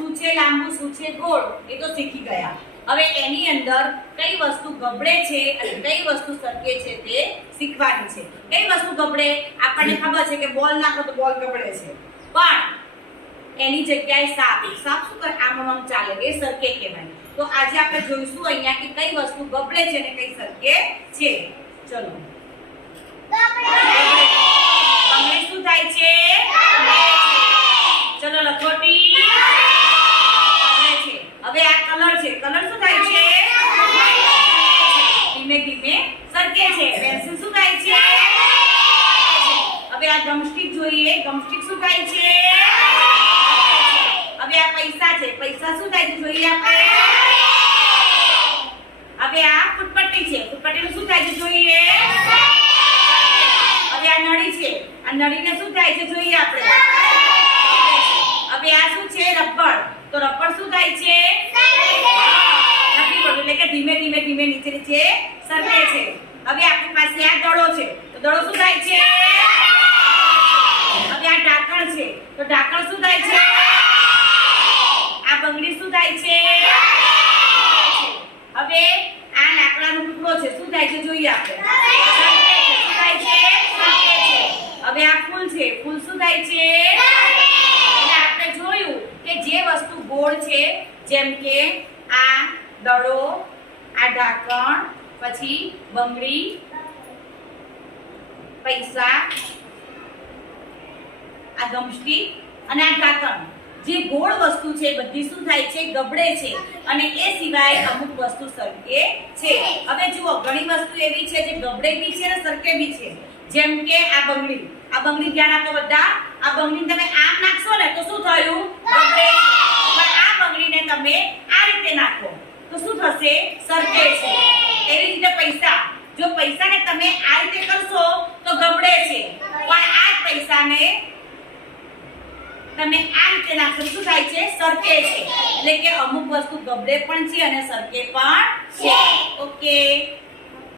શું છે લાંબુ શું છે ગોળ એ તો શીખી ગયા. હવે એની અંદર કઈ વસ્તુ ગબડે છે અને કઈ વસ્તુ સરકે છે તે શીખવાની છે. કઈ વસ્તુ ગબડે આપણને ખબર છે કે બોલ નાખો તો બોલ ગબડે છે, પણ એની જગ્યાએ સાપ શું કરે આમ ચાલે એ સરકે કહેવાય. તો આજે આપણે જોઈશું અહીંયા કે કઈ વસ્તુ ગબડે છે અને કઈ સરકે છે. ચલો બંગડી શું થાય છે? ચલો લખોટી ગબડે છે. હવે આ કલર છે, કલર શું થાય છે? ધીમે ધીમે સરકે છે. પેન્સિલ શું થાય છે? હવે આ ગમસ્ટિક જોઈએ, ગમસ્ટિક શું થાય છે? હવે આ પૈસા છે, પૈસા શું થાય છે જોઈએ આપણે. હવે આ ફૂટપટ્ટી છે, ફૂટપટ્ટીનું શું થાય છે જોઈએ. હવે આ નળી છે, આ નળીને શું થાય છે જોઈએ આપણે. હવે આ શું છે? રબર, તો રબર શું થાય છે? નથી પડતું, એટલે કે ધીમે ધીમે ધીમે નીચે નીચે સરકે છે. હવે આપણી પાસે આ દડો છે, તો દડો શું થાય છે? હવે આ ઢાંકણ છે, તો ઢાંકણ શું થાય છે? આ બંગડી શું થાય છે? હવે આ લાકડાનો ટુકડો છે, શું થાય છે જોઈએ આપણે. શું થાય છે? હવે આ ફૂલ છે, ફૂલ શું થાય છે? એટલે આપણે જોયું કે જે વસ્તુ ગોળ છે, જેમ કે આ દડો, આ ઢાંકણ, પછી બંગડી, પૈસા, આ ગમસ્ટિક અને આ ઢાંકણ, જે ગોળ વસ્તુ છે બધી શું થાય છે? ગબડે છે. અને એ સિવાય અમુક વસ્તુ સરકે છે. હવે જુઓ ઘણી વસ્તુ એવી છે જે ગબડે બી છે અને સરકે બી છે. જેમ કે આ બંગડી, આ બંગડી ધ્યાન આપો બધા. આ બંગડી તમે આમ નાખશો ને તો શું થયું? ગબડે છે. પણ આ બંગડીને તમે આ રીતે નાખો તો શું થશે? સરકે છે. એવી રીતે પૈસા, જો પૈસાને તમે આ રીતે કરશો તો ગબડે છે, પણ આ જ પૈસાને તમે આ રીતે નાખશો શું થાય છે? સરકે છે. એટલે કે અમુક વસ્તુ ગબડે પણ છે અને સરકે પણ છે. ઓકે.